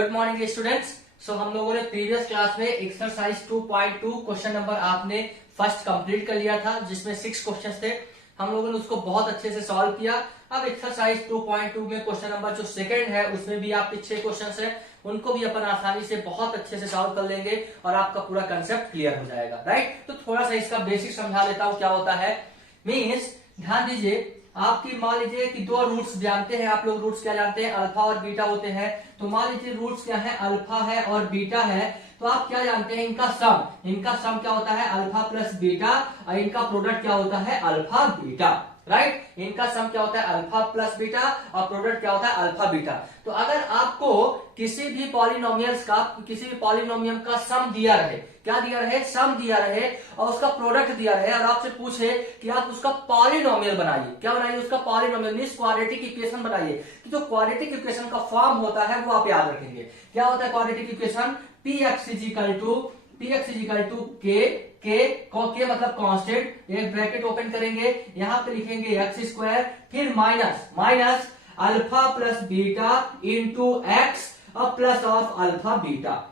Good morning students. सो हम लोगों ने प्रीवियस क्लास में एक्सरसाइज 2.2 क्वेश्चन नंबर आपने फर्स्ट कंप्लीट कर लिया था, जिसमें 6 क्वेश्चंस थे। हम लोगों ने उसको बहुत अच्छे से सॉल्व किया। अब एक्सरसाइज 2.2 में क्वेश्चन नंबर जो सेकंड है उसमें भी आपके 6 क्वेश्चंस हैं, उनको भी अपन आसानी से बहुत अच्छे से सॉल्व कर लेंगे और आपका पूरा कंसेप्ट क्लियर हो जाएगा। राइट, तो थोड़ा सा इसका बेसिक समझा लेता हूं क्या होता है। मीन्स ध्यान दीजिए, आपकी मान लीजिए कि दो रूट्स जानते हैं आप लोग। रूट्स क्या जानते हैं? अल्फा और बीटा होते हैं। तो मान लीजिए रूट्स क्या है? अल्फा है और बीटा है। तो आप क्या जानते हैं? इनका सम क्या होता है? Alpha plus beta. और इनका प्रोडक्ट क्या होता है? Alpha beta. राइट, इनका सम क्या होता है? अल्फा प्लस बीटा और प्रोडक्ट क्या होता है? Alpha beta. तो अगर आपको किसी भी पॉलिनोमियल का सम दिया रहे, क्या दिया रहे? सम दिया रहे, और उसका प्रोडक्ट दिया रहे, और आपसे पूछे कि आप उसका पॉलिनोमियल बनाइए। क्या बनाइए? उसका पॉलिनोमियल मींस क्वाड्रेटिक इक्वेशन बनाइए। कि जो क्वाड्रेटिक इक्वेशन का फॉर्म होता है वो आप याद रखेंगे। क्या होता है quadratic equation? px is equal to K मतलब कांस्टेंट। एक ब्रैकेट ओपन करेंगे, यहां पे लिखेंगे एक्स स्क्वायर, फिर minus alpha plus beta into x और प्लस ऑफ अल्फा बीटा।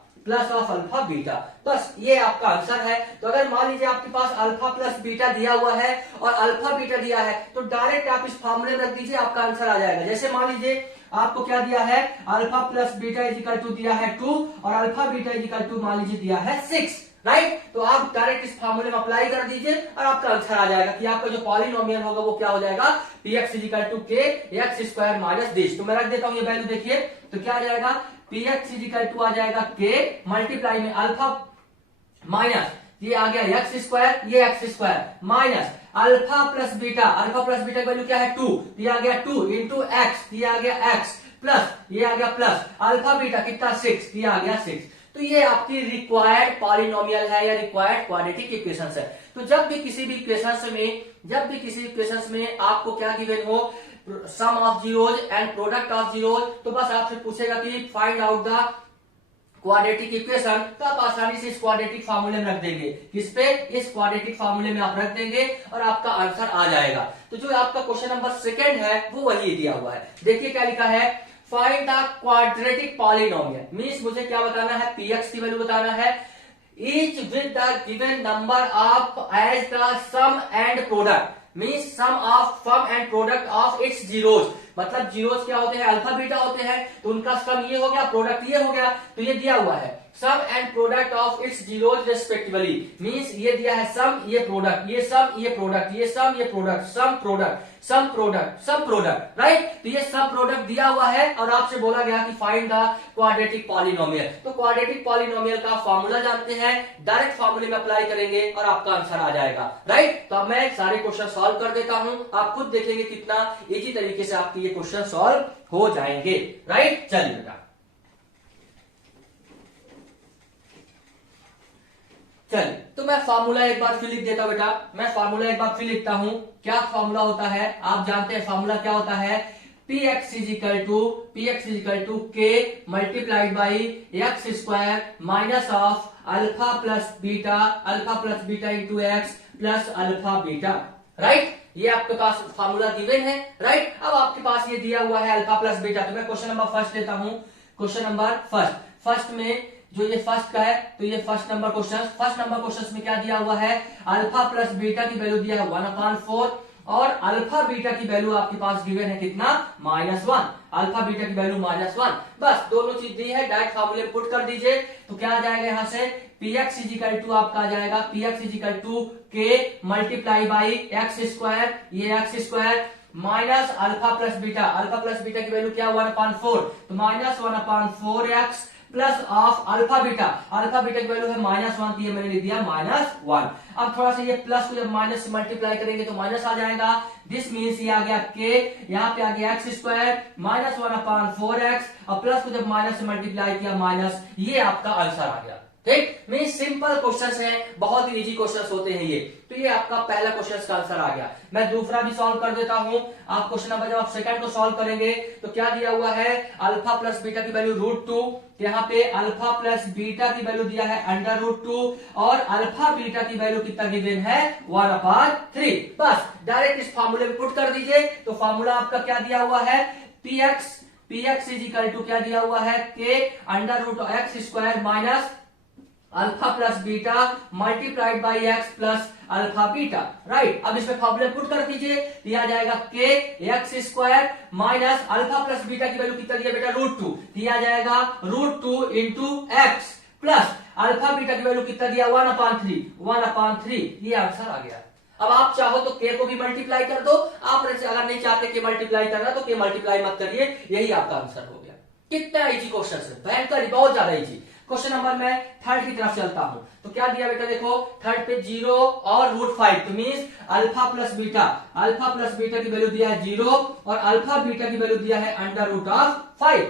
बस ये आपका आंसर है। तो अगर मान लीजिए आपके पास अल्फा प्लस बीटा दिया हुआ है और अल्फा बीटा दिया है, तो डायरेक्ट आप इस फॉर्मूले में रख दीजिए, आपका आंसर आ जाएगा। जैसे मान लीजिए आपको क्या दिया है? Alpha plus beta is equal to दिया है 2 और अल्फा बीटा इजिकल टू मान लीजिए दिया है 6। राइट, तो आप डायरेक्ट इस फॉर्मूले में अप्लाई कर दीजिए और आपका आंसर आ जाएगा कि आपका जो पॉलिनोमियल होगा वो क्या हो जाएगा? px इजिकल टू के एक्स स्क्वायर माइनस दिस। तो मैं रख देता हूं ये वैल्यू, देखिए तो क्या आ जाएगा? px इजिकल टू आ जाएगा के मल्टीप्लाई में अल्फा माइनस ये आ गया एक्स स्क्वायर, ये x square minus alpha plus beta की वैल्यू क्या है? 2, ये आ गया 2 इंटू एक्स, ये आ गया एक्स प्लस ये आ गया प्लस अल्फा बीटा कितना? 6, ये आ गया 6। तो ये आपकी रिक्वायर्ड पॉलिनोमियल है या रिक्वायर्ड क्वाड्रेटिक इक्वेशंस है। तो जब भी किसी भी इक्वेशंस में आपको क्या गिवन हो? Sum of zeros and product of zeros, तो बस आपसे पूछेगा कि find out the quadratic equation, तो आप आसानी से इस क्वाड्रेटिक फार्मूले में रख देंगे। किस पे? इस क्वाड्रेटिक फार्मूले में आप रख देंगे और आपका आंसर आ जाएगा। तो जो आपका क्वेश्चन नंबर सेकंड है वो वही दिया हुआ है। देखिए क्या लिखा है? Find the quadratic polynomial. Means मुझे क्या बताना है? px की वैल्यू बताना है। Each with the given number of as the sum and product, means sum of sum and product of its zeros. मतलब जीरोज क्या होते हैं? अल्फा बीटा होते हैं। तो उनका सम ये हो गया, प्रोडक्ट ये हो गया। तो ये दिया हुआ है sum and product of its zeros respectively. Means ये दिया है सम, ये प्रोडक्ट, ये सम, ये प्रोडक्ट, ये सम, ये प्रोडक्ट, सम प्रोडक्ट। राइट, तो ये सब प्रोडक्ट दिया हुआ है और आपसे बोला गया कि फाइंड द क्वाड्रेटिक पॉलिनोमियल। तो क्वाड्रेटिक पॉलिनोमियल का फॉर्मूला जानते हैं, डायरेक्ट फॉर्मूले में अप्लाई करेंगे और आपका आंसर आ जाएगा। राइट, तो अब मैं सारे क्वेश्चन सॉल्व कर देता हूं, आप खुद देखेंगे कितना इजी तरीके से आपके ये क्वेश्चन सॉल्व हो जाएंगे। राइट, चलिए बेटा चलिए, तो मैं फार्मूला एक बार फिर लिख देता हूं बेटा। मैं फार्मूला एक बार फिर लिखता हूं। क्या फार्मूला होता है? आप जानते हैं फार्मूला क्या होता है? px is equal to k multiplied by x square minus of alpha plus beta into x plus alpha beta. Right, ये आपके पास फार्मूला गिवन है। राइट, अब आपके पास ये दिया हुआ है अल्फा प्लस बीटा। तो मैं क्वेश्चन नंबर फर्स्ट लेता हूं। क्वेश्चन नंबर फर्स्ट में जो ये फर्स्ट का है, तो ये फर्स्ट नंबर क्वेश्चन में क्या दिया हुआ है? अल्फा प्लस बीटा की वैल्यू दिया है 1/4 और अल्फा बीटा की वैल्यू आपके पास गिवन है कितना? -1। अल्फा बीटा की वैल्यू -1। बस दोनों चीज दी है, डायरेक्ट फार्मूले में पुट कर दीजिए। तो क्या आ जाएगा यहां से? px इजिकल टू आपका आ जाएगा px इजिकल टू के मल्टीप्लाई बाई एक्स स्क्वायर, ये x square minus alpha plus beta की वैल्यू क्या? 1/4। तो -1/4 x plus of alpha beta की वैल्यू है -1, ये मैंने लिख दिया -1। अब थोड़ा सा ये प्लस को जब माइनस से मल्टीप्लाई करेंगे तो माइनस आ जाएगा। दिस मीन्स ये आ गया के, यहाँ पे आ गया एक्स स्क्वायर -1/4 एक्स और प्लस को जब माइनस से मल्टीप्लाई किया माइनस, ये आपका आंसर आ गया। ठीक, मीन सिंपल क्वेश्चंस हैं, बहुत ही इजी क्वेश्चंस होते हैं ये। तो ये आपका पहला क्वेश्चन का आंसर आ गया। मैं दूसरा भी सॉल्व कर देता हूं। आप क्वेश्चन नंबर जब आप सेकंड को सॉल्व करेंगे तो क्या दिया हुआ है? अल्फा प्लस बीटा की वैल्यू √2। यहाँ पे अल्फा प्लस बीटा की वैल्यू दिया है √2 और अल्फा बीटा की वैल्यू कितना गिवन है? 1/3। बस डायरेक्ट इस फार्मूले में पुट कर दीजिए। तो फार्मूला आपका क्या दिया हुआ है? px P x is equal to क्या दिया हुआ है, K under root X square minus alpha plus beta multiplied by X plus alpha beta, right. अब इसमें फॉर्मूले पुट कर दीजिए, दिया जाएगा K X square minus alpha plus beta की वैल्यू कितना दिया बेटा, √2, दिया जाएगा √2 into x plus alpha beta की वैल्यू कितना दिया, 1/3, ये आंसर आ गया। अब आप चाहो तो के को भी मल्टीप्लाई कर दो, आप अगर नहीं चाहते कि मल्टीप्लाई करना तो के मल्टीप्लाई मत करिए, यही आपका आंसर हो गया। कितना इजी क्वेश्चन है, भयंकर, बहुत ज्यादा इजी क्वेश्चन। नंबर मैं थर्ड की तरफ चलता हूं, तो क्या दिया बेटा, देखो थर्ड पे 0 और √5, तो मींस अल्फा प्लस बीटा की वैल्यू दिया है 0 और अल्फा बीटा की वैल्यू दिया है √5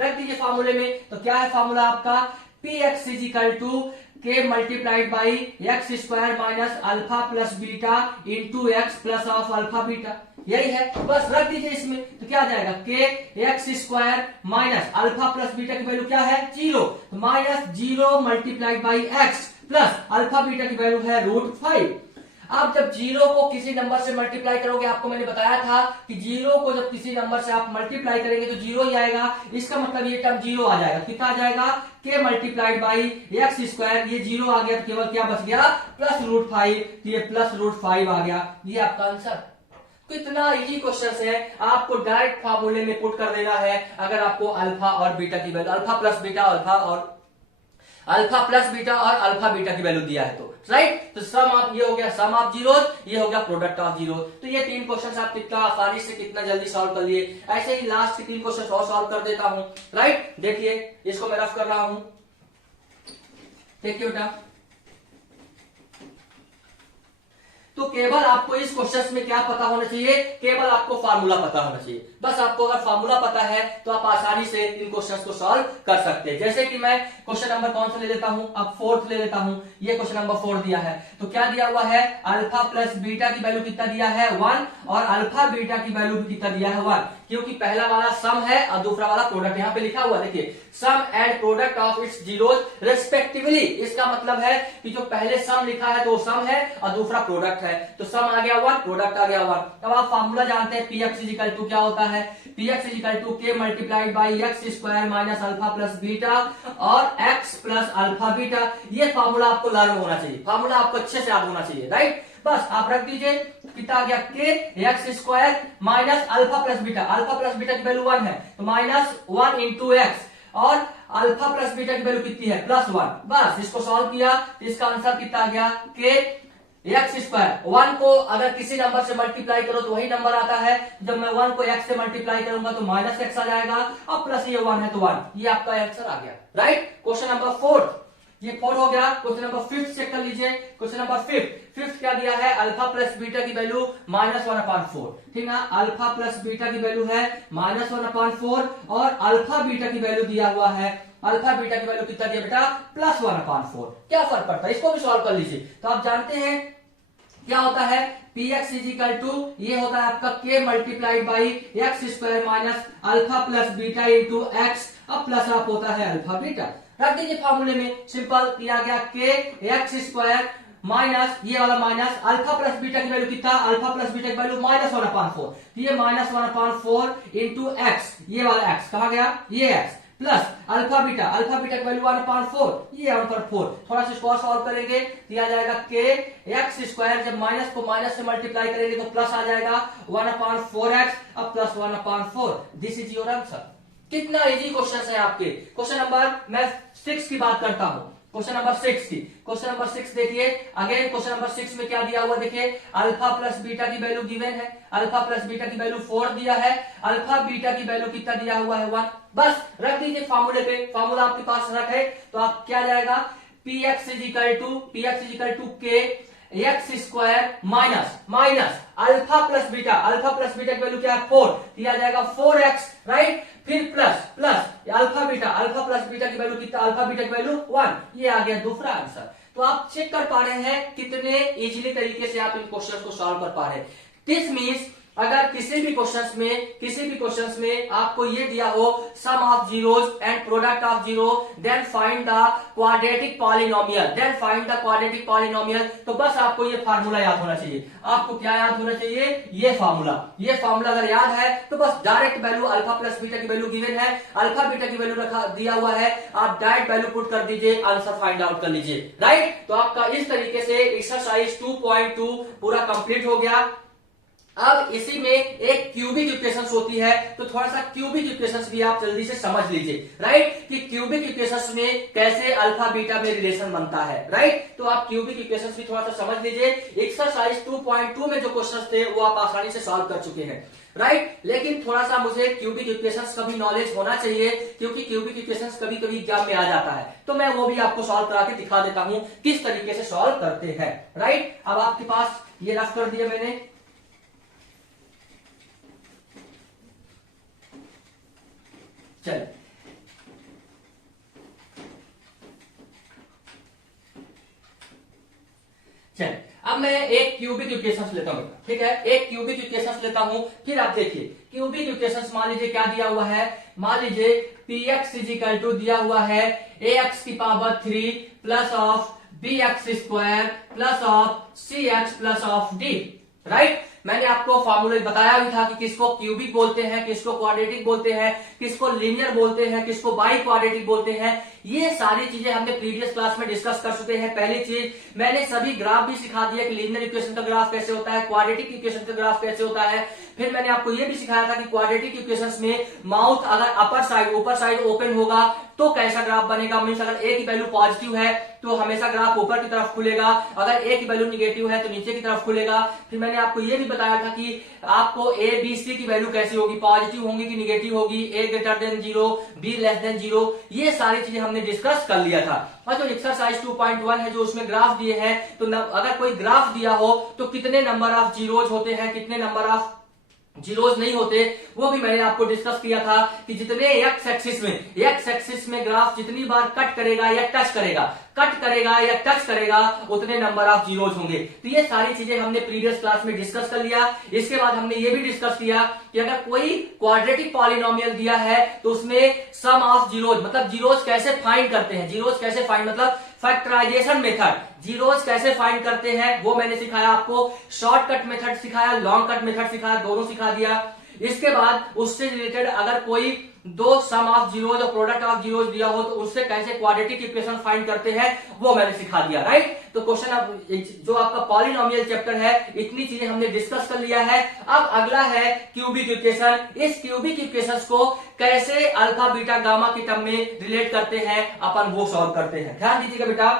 रख दीजिए फार्मूले में। तो क्या है फार्मूला आपका, p x is equal to k multiplied by x square minus alpha plus beta into x plus of alpha beta, यही है, बस रख दीजिए इसमें। तो क्या आ जाएगा, K X square minus alpha plus beta की वैल्यू क्या है, 0, तो minus 0 multiplied by X plus alpha beta की वैल्यू है √5। आप जब 0 को किसी नंबर से मल्टीप्लाई करोगे, आपको मैंने बताया था कि 0 को जब किसी नंबर से आप मल्टीप्लाई करेंगे तो 0 ही आएगा, इसका मतलब ये टर्म 0 आ जाएगा। कितना आ जाएगा, के मल्टीप्लाइड बाई एक्स स्क्वायर, ये 0 आ गया, तो केवल क्या बच गया, प्लस √5, तो ये प्लस √5 आ गया, ये आपका आंसर। तो इतना इजी क्वेश्चन है, आपको डायरेक्ट फार्मूले में पुट कर देना है। अगर आपको अल्फा और बीटा की वैल्यू, अल्फा प्लस बीटा और अल्फा बीटा की वैल्यू दिया है, तो राइट। तो सम ऑफ, ये हो गया सम ऑफ जीरोस, ये हो गया प्रोडक्ट ऑफ जीरो। तो ये 3 क्वेश्चन आप कितना आसानी से कितना जल्दी सॉल्व कर लिए। ऐसे ही लास्ट के 3 क्वेश्चन और सॉल्व कर देता हूं, राइट। देखिए इसको मैं रफ कर रहा हूं, देखिए बेटा। तो केवल आपको इस क्वेश्चन में क्या पता होना चाहिए, केवल आपको फार्मूला पता होना चाहिए। बस आपको अगर फार्मूला पता है तो आप आसानी से इन क्वेश्चंस को सॉल्व कर सकते हैं। जैसे कि मैं क्वेश्चन नंबर कौन सा ले लेता हूं, अब 4th ले लेता हूं। ये क्वेश्चन नंबर 4 दिया है, तो क्या दिया हुआ है, अल्फा प्लस बीटा की वैल्यू कितना दिया है, 1, और अल्फा बीटा की वैल्यू भी कितना दिया है, 1, क्योंकि पहला वाला सम है और दूसरा वाला प्रोडक्ट। यहाँ पे लिखा हुआ देखिए, sum and product of its zeros respectively. इसका मतलब है कि जो पहले सम लिखा है तो वो सम है और दूसरा प्रोडक्ट है, तो सम आ गया 1, प्रोडक्ट आ गया 1। अब आप फार्मूला जानते हैं, पी एक्स इजिकल टू क्या होता है, P x is equal to k multiplied by x square minus alpha plus beta और एक्स प्लस अल्फा बीटा। ये फार्मूला आपको लर्न होना चाहिए, फार्मूला आपको अच्छे से याद होना चाहिए, राइट। बस आप रख दीजिए, कितना आ गया, के X square minus alpha plus beta की वैल्यू 1 है, तो -1 इंटू एक्स, और अल्फा प्लस बीटा की वैल्यू कितनी है, +1। बस इसको सॉल्व किया तो इसका आंसर कितना आ गया, के एक्स स्क्वायर। 1 को अगर किसी नंबर से मल्टीप्लाई करो तो वही नंबर आता है, जब मैं 1 को x से मल्टीप्लाई करूंगा तो -x आ जाएगा, और प्लस ये 1 है तो 1, ये आपका आंसर आ गया, राइट। क्वेश्चन नंबर 4, ये 4 हो गया। क्वेश्चन नंबर 5 चेक कर लीजिए। क्वेश्चन नंबर 5 क्या दिया है, अल्फा प्लस बीटा की वैल्यू -1/4, ठीक है। अल्फा प्लस बीटा की वैल्यू है -1/4 और अल्फा बीटा की वैल्यू दिया हुआ है, अल्फा बीटा की वैल्यू कितना दिया बेटा, +1/4। क्या फर्क पड़ता है, इसको भी सॉल्व कर लीजिए। तो आप जानते हैं क्या होता है, पी एक्स इजिकल टू, ये होता है आपका के multiplied by x square minus alpha plus beta into x, अब प्लस आप होता है अल्फा बीटा। रख दीजिए फार्मूले में, सिंपल किया गया, के एक्स स्क्वायर माइनस ये वाला माइनस अल्फा प्लस बीटा की वैल्यू कितना, अल्फा प्लस बीटा की वैल्यू -1/4, तो ये -1/4 इंटू एक्स, ये वाला एक्स कहा गया, ये एक्स प्लस अल्फा बीटा की वैल्यू 1/4, ये 1/4। थोड़ा सा इसको और सॉल्व करेंगे, दिया जाएगा के एक्स स्क्वायर, जब माइनस को माइनस से मल्टीप्लाई करेंगे तो प्लस आ जाएगा 1/4x, अब plus 1/4। This is your answer. कितना इजी क्वेश्चन है आपके। क्वेश्चन नंबर मैं 6 की बात करता हूं, क्वेश्चन नंबर 6 की। क्वेश्चन नंबर 6 देखिए, अगेन क्वेश्चन नंबर 6 में क्या दिया हुआ देखिए, अल्फा प्लस बीटा की वैल्यू गिवन है, अल्फा प्लस बीटा की वैल्यू 4 दिया है, अल्फा बीटा की वैल्यू कितना दिया हुआ है, 1। बस रख दीजिए फार्मूले पे, फार्मूला आपके पास रखे तो आप क्या जाएगा, पी एक्स इजिकल टू के X square minus alpha plus beta की वैल्यू क्या है, 4, दिया जाएगा 4x, राइट। फिर प्लस अल्फा प्लस बीटा की वैल्यू कितना, अल्फा बीटा की वैल्यू 1, ये आ गया दूसरा आंसर। तो आप चेक कर पा रहे हैं कितने इजीली तरीके से आप इन क्वेश्चन को सॉल्व कर पा रहे हैं। दिस मीन्स अगर किसी भी क्वेश्चंस में आपको ये दिया हो sum of zeros and product of zero, then find the quadratic polynomial, तो बस आपको ये फार्मूला याद होना चाहिए। आपको क्या याद होना चाहिए? ये फार्मूला अगर याद है तो बस direct value alpha plus beta की वैल्यू गिवन है, अल्फा बीटा की वैल्यू रखा दिया हुआ है, आप डायरेक्ट वैल्यू पुट कर दीजिए, आंसर फाइंड आउट कर लीजिए, राइट। तो आपका इस तरीके से एक्सरसाइज 2.2 पूरा कंप्लीट हो गया। अब इसी में एक क्यूबिक इक्वेशंस होती है, तो थोड़ा सा क्यूबिक इक्वेशंस भी आप जल्दी से समझ लीजिए, राइट, कि क्यूबिक इक्वेशंस में कैसे अल्फा बीटा में रिलेशन बनता है, राइट। तो आप क्यूबिक इक्वेशंस भी थोड़ा सा समझ लीजिए। एक्सरसाइज 2.2 में जो क्वेश्चंस थे वो आप आसानी से सॉल्व कर चुके हैं, राइट। लेकिन थोड़ा सा मुझे क्यूबिक इक्वेशंस का भी नॉलेज होना चाहिए, क्योंकि क्यूबिक इक्वेशंस कभी कभी एग्जाम में आ जाता है, तो मैं वो भी आपको सॉल्व करा के दिखा देता हूं किस तरीके से सॉल्व करते हैं, राइट। अब आपके पास ये रफ कर दिया मैंने, चल अब मैं एक क्यूबिक इक्वेशंस लेता हूं, ठीक है, एक क्यूबिक इक्वेशंस लेता हूं। फिर आप देखिए क्यूबिक इक्वेशंस, मान लीजिए क्या दिया हुआ है, मान लीजिए px इजिकल टू दिया हुआ है ax की power 3 plus of bx square plus of cx plus of d, right. मैंने आपको फॉर्मूला बताया भी था कि किसको क्यूबिक बोलते हैं, किसको क्वाड्रेटिक बोलते हैं, किसको लीनियर बोलते हैं, किसको बाई क्वाड्रेटिक बोलते हैं। ये सारी चीजें हमने प्रीवियस क्लास में डिस्कस कर चुके हैं। पहली चीज मैंने सभी ग्राफ भी सिखा दिया कि लीनियर इक्वेशन का ग्राफ कैसे होता है, क्वाड्रेटिक इक्वेशन का ग्राफ कैसे होता है। फिर मैंने आपको ये भी सिखाया था कि क्वाड्रेटिक इक्वेशंस में माउथ अगर अपर साइड ऊपर साइड ओपन होगा तो कैसा ग्राफ बनेगा, मीन्स अगर ए की वैल्यू पॉजिटिव है तो हमेशा ग्राफ ऊपर की तरफ खुलेगा, अगर ए की वैल्यू निगेटिव है तो नीचे की तरफ खुलेगा। फिर मैंने आपको ये भी बताया था कि आपको ए बी सी की वैल्यू कैसी होगी, पॉजिटिव होंगी कि निगेटिव होगी, a greater than 0, b less than 0, ये सारी चीजें हमने डिस्कस कर लिया था। और जो एक्सरसाइज 2.1 है जो उसमें ग्राफ दिए हैं, तो अगर कोई ग्राफ दिया हो तो कितने नंबर ऑफ जीरोज होते हैं, कितने नंबर ऑफ जीरोज नहीं होते, वो भी मैंने आपको डिस्कस किया था कि जितने एक्स एक्सिस में ग्राफ जितनी बार कट करेगा या टच करेगा उतने नंबर ऑफ जीरोज होंगे। तो ये सारी चीजें हमने प्रीवियस क्लास में डिस्कस कर लिया। इसके बाद हमने ये भी डिस्कस किया कि अगर कोई क्वाड्रेटिक पॉलिनोमियल दिया है तो उसमें सम ऑफ जीरोज, मतलब जीरोज कैसे फाइंड करते हैं, जीरोज कैसे फाइंड मतलब फैक्टराइजेशन मेथड, जीरोज कैसे फाइंड करते हैं वो मैंने सिखाया आपको। शॉर्टकट मेथड सिखाया, लॉन्ग कट मेथड सिखाया, दोनों सिखा दिया। इसके बाद उससे रिलेटेड अगर कोई दो सम ऑफ जीरोज और प्रोडक्ट ऑफ जीरोज दिया हो तो उससे कैसे क्वाड्रेटिक इक्वेशन फाइंड करते हैं वो मैंने सिखा दिया, राइट। तो क्वेश्चन अब जो आपका पॉलिनोमियल चैप्टर है, इतनी चीजें हमने डिस्कस कर लिया है। अब अगला है क्यूबिक इक्वेशन। इस क्यूबिक इक्वेशंस को कैसे अल्फा बीटा गामा की टर्म में रिलेट करते हैं अपन वो सॉल्व करते हैं। ध्यान दीजिएगा बेटा,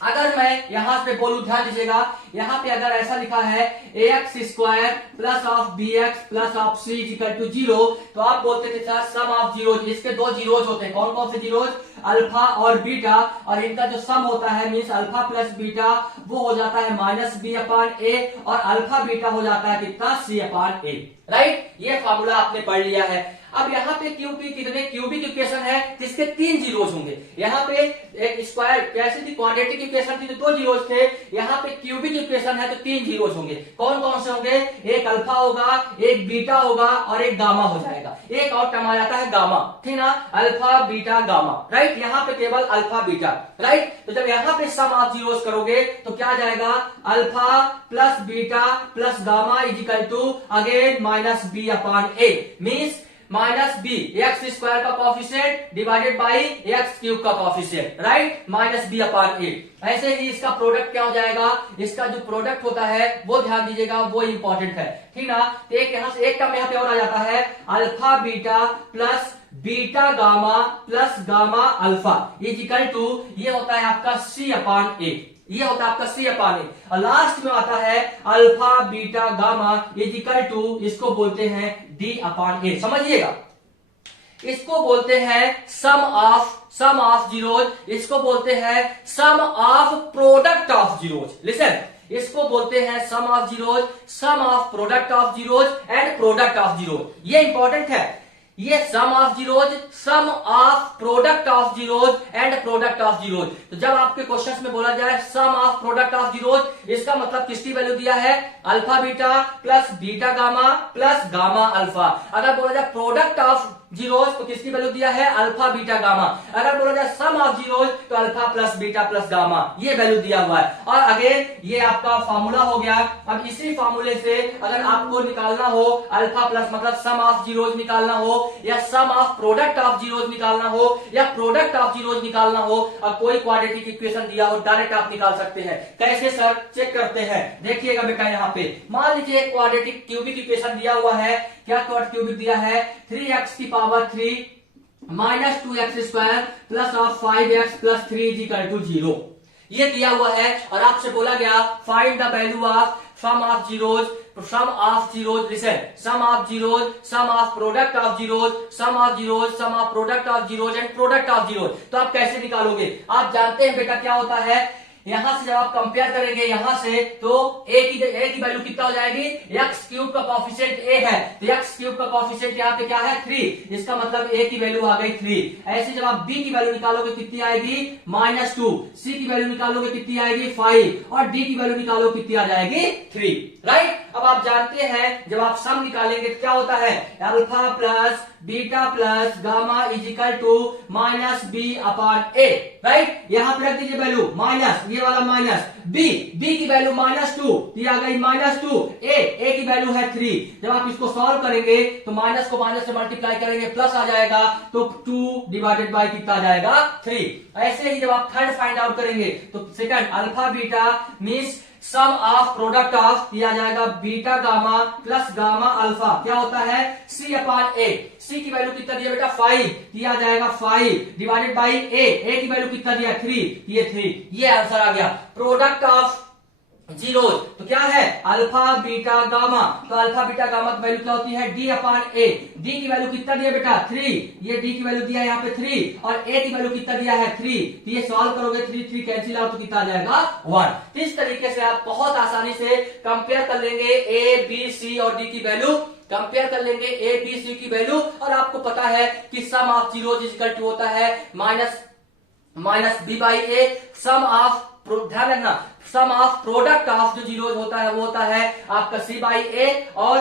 अगर मैं यहां पे बोलूं, ध्यान दीजिएगा, यहां पे अगर ऐसा लिखा है ax square plus of bx plus of c equal to 0, तो आप बोलते थे सर सम ऑफ जीरोज, इसके दो जीरोज होते हैं, कौन कौन से जीरोज, अल्फा और बीटा, और इनका जो सम होता है मीन्स अल्फा प्लस बीटा वो हो जाता है माइनस बी अपान ए, और अल्फा बीटा हो जाता है कितना, सी अपान ए, राइट। ये फॉर्मूला आपने पढ़ लिया है। अब यहाँ पे कितने क्यूबिक इक्वेशन है जिसके 3 जीरोज होंगे। यहाँ पे एक स्क्वायर कैसे थी, क्वाड्रेटिक इक्वेशन थी तो 2 जीरोज थे, यहाँ पे क्यूबिक इक्वेशन है तो 3 जीरोज होंगे। कौन कौन से होंगे, एक अल्फा होगा, एक बीटा होगा और एक गामा हो जाएगा। एक और टर्म आ जाता है गामा, ठीक ना, अल्फा बीटा गामा, राइट। यहाँ पे केवल अल्फा बीटा, राइट। तो जब यहाँ पे सम ऑफ जीरोज करोगे तो क्या आ जाएगा, alpha plus beta plus gamma is equal to again minus B upon a, means minus b x square का coefficient divided by x cube का coefficient, right, minus B upon a. ऐसे ही इसका प्रोडक्ट क्या हो जाएगा, इसका जो प्रोडक्ट होता है वो ध्यान दीजिएगा, वो इंपॉर्टेंट है, ठीक ना। तो एक यहां से एक टर्म यहाँ पे और आ जाता है, alpha beta plus beta gamma plus gamma alpha is equal to, ये होता है आपका सी अपॉन ए, ये होता है आपका सी अपान ए, और लास्ट में आता है alpha beta gamma is equal to, इसको बोलते हैं डी अपान ए। समझिएगा, इसको बोलते हैं सम ऑफ जीरोज, इसको बोलते हैं sum of product of zeros. Listen, इसको बोलते हैं sum of zeros, sum of product of zeros and product of zeros. ये इंपॉर्टेंट है। ये sum of zeros, sum of product of zeros and product of zeros. तो जब आपके questions में बोला जाए sum of product of zeros, इसका मतलब किसकी वैल्यू दिया है, alpha beta plus beta gamma plus gamma alpha. अगर बोला जाए प्रोडक्ट ऑफ जीरोज तो किसकी वैल्यू दिया है, अल्फा बीटा गामा। अगर बोला जाए सम ऑफ जीरोज तो alpha plus beta plus gamma, ये वैल्यू दिया हुआ है। और अगेन ये आपका फॉर्मूला हो गया। अब इसी फॉर्मूले से अगर आपको निकालना हो अल्फा प्लस मतलब सम ऑफ जीरोज निकालना हो, या सम ऑफ प्रोडक्ट ऑफ जीरोज निकालना हो, या प्रोडक्ट ऑफ जीरोज निकालना हो, और कोई क्वाड्रेटिक इक्वेशन दिया हो, डायरेक्ट आप निकाल सकते हैं। कैसे सर, चेक करते हैं। देखिएगा बेटा यहाँ पे मान लीजिए एक क्वाड्रेटिक क्यूबिक इक्वेशन दिया हुआ है। क्या क्यूबिक दिया है, 3x की power 3 minus 2x square plus of 5x plus 3 is equal to 0, ये दिया हुआ है। और आपसे बोला गया find the value of sum of zeros, sum of zeros, listen, sum of zeros, sum of product of zeros, sum of zeros, sum of product of zeros and product of zeros. तो आप कैसे निकालोगे, आप जानते हैं बेटा क्या होता है, यहां से जब आप कंपेयर करेंगे यहां से तो a की वैल्यू कितना हो जाएगी, x क्यूब का कॉफिशिएंट a है, तो x क्यूब का कॉफिशिएंट यहाँ पे क्या है 3, इसका मतलब a की वैल्यू आ गई 3। ऐसे जब आप b की वैल्यू निकालोगे कितनी आएगी -2, c की वैल्यू निकालोगे कितनी आएगी 5, और d की वैल्यू निकालो कितनी आ जाएगी 3, राइट। अब आप जानते हैं जब आप सम निकालेंगे तो क्या होता है, alpha plus beta plus gamma is equal to minus B upon A, right. यहां पे रख दीजिए वैल्यू माइनस, ये वाला माइनस, बी की वैल्यू -2, ये आ गई -2, ए की वैल्यू है 3। जब आप इसको सॉल्व करेंगे तो माइनस को माइनस से मल्टीप्लाई करेंगे प्लस आ जाएगा, तो 2 डिवाइडेड बाई कितना आ जाएगा 3। ऐसे ही जब आप थर्ड फाइंड आउट करेंगे तो second alpha beta means sum of product of दिया जाएगा beta gamma plus gamma alpha, क्या होता है c अपॉन ए। c की वैल्यू कितना दिया बेटा 5, दिया जाएगा 5 डिवाइडेड बाई a की वैल्यू कितना दिया 3, ये 3, ये आंसर आ गया। प्रोडक्ट ऑफ जीरोज तो क्या है अल्फा बीटा गामा, तो अल्फा बीटा गामा की वैल्यू क्या होती है d अपॉन ए। d की वैल्यू कितना दिया बेटा 3, ये d की वैल्यू दिया है यहाँ पे 3, और a की वैल्यू कितना दिया है 3, तो ये सॉल्व करोगे 3 कैंसिल आउट तो कितना आ जाएगा 1। इस तरीके से आप बहुत आसानी से कंपेयर कर लेंगे a b c और d की वैल्यू, कंपेयर कर लेंगे a b c की वैल्यू, और आपको पता है कि sum of zeros equal to होता है minus b by a, sum of ध्यान रखना सम ऑफ प्रोडक्ट ऑफ जो जीरोज होता है वो होता है आपका c बाई ए, और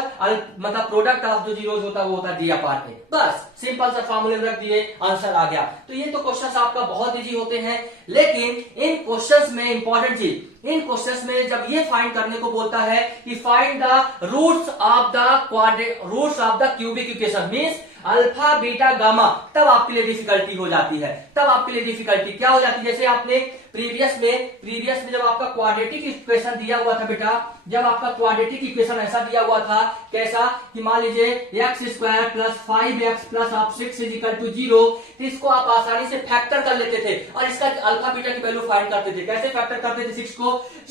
मतलब प्रोडक्ट ऑफ जो जीरोज होता है वो होता है d अपॉन ए। बस सिंपल सा फॉर्मूले रख दिए, आंसर आ गया। तो ये तो क्वेश्चंस आपका बहुत इजी होते हैं, लेकिन इन क्वेश्चंस में इंपॉर्टेंट चीज, इन क्वेश्चंस में जब ये फाइंड करने को बोलता है कि find the roots of the cubic equation means alpha beta gamma, तब आपके लिए डिफिकल्टी हो जाती है। तब आपके लिए डिफिकल्टी क्या हो जाती है, जैसे आपने प्रीवियस में जब आपका क्वाड्रेटिक इक्वेशन दिया हुआ था बेटा, जब आपका क्वाड्रेटिक इक्वेशन ऐसा दिया हुआ था कैसा कि मान लीजिए x square plus 5x plus of 6 is equal to 0, तो इसको आप आसानी से फैक्टर कर लेते थे और इसका अल्फा बीटा की वैल्यू फाइंड करते थे। कैसे फैक्टर करते थे,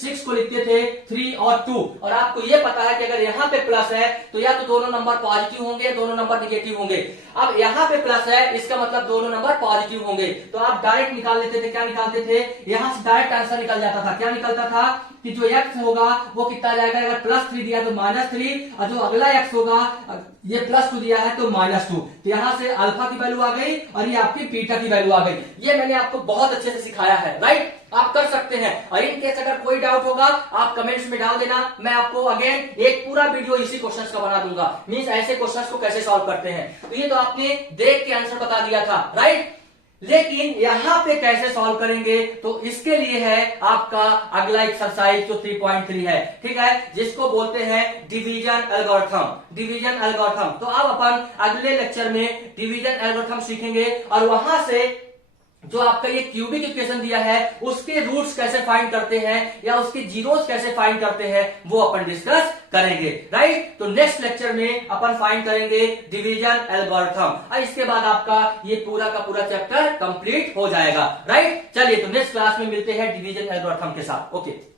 6 को लिखते थे 3 और 2, और आपको ये पता है कि अगर यहाँ पे प्लस है तो या तो दोनों नंबर पॉजिटिव होंगे, दोनों नंबर निगेटिव होंगे। अब यहाँ पे प्लस है इसका मतलब दोनों नंबर पॉजिटिव होंगे, तो आप डायरेक्ट निकाल लेते थे। क्या निकालते थे, यहां से डायरेक्ट आंसर निकल जाता था। क्या निकलता था कि जो x होगा वो कितना जाएगा, अगर +3 दिया तो -3, और जो अगला x होगा ये +2 दिया है तो -2, तो यहां से अल्फा की वैल्यू आ गई और ये आपकी बीटा की वैल्यू आ गई। ये मैंने आपको बहुत अच्छे से सिखाया है, राइट। आप कर सकते हैं, और इन केस अगर कोई डाउट होगा आप कमेंट्स में डाल देना, मैं आपको अगेन एक पूरा वीडियो इसी क्वेश्चंस का बना दूंगा, मींस ऐसे क्वेश्चंस को कैसे सॉल्व करते हैं। तो ये तो आपने देख के आंसर बता दिया था, राइट। लेकिन यहां पे कैसे सॉल्व करेंगे, तो इसके लिए है आपका अगला एक्सरसाइज जो 3.3 है, ठीक है, जिसको बोलते हैं डिवीजन एल्गोरिथम। तो अब अपन अगले लेक्चर में डिवीजन एल्गोरिथम सीखेंगे, और वहां से जो आपका ये क्यूबिक इक्वेशन दिया है उसके रूट्स कैसे फाइंड करते हैं या उसके जीरोस कैसे फाइंड करते हैं वो अपन डिस्कस करेंगे, राइट। तो नेक्स्ट लेक्चर में अपन फाइंड करेंगे डिवीजन एल्गोरिथम, और इसके बाद आपका ये पूरा का पूरा चैप्टर कंप्लीट हो जाएगा, राइट। चलिए तो नेक्स्ट क्लास में मिलते हैं डिवीजन एल्गोरिथम के साथ, ओके।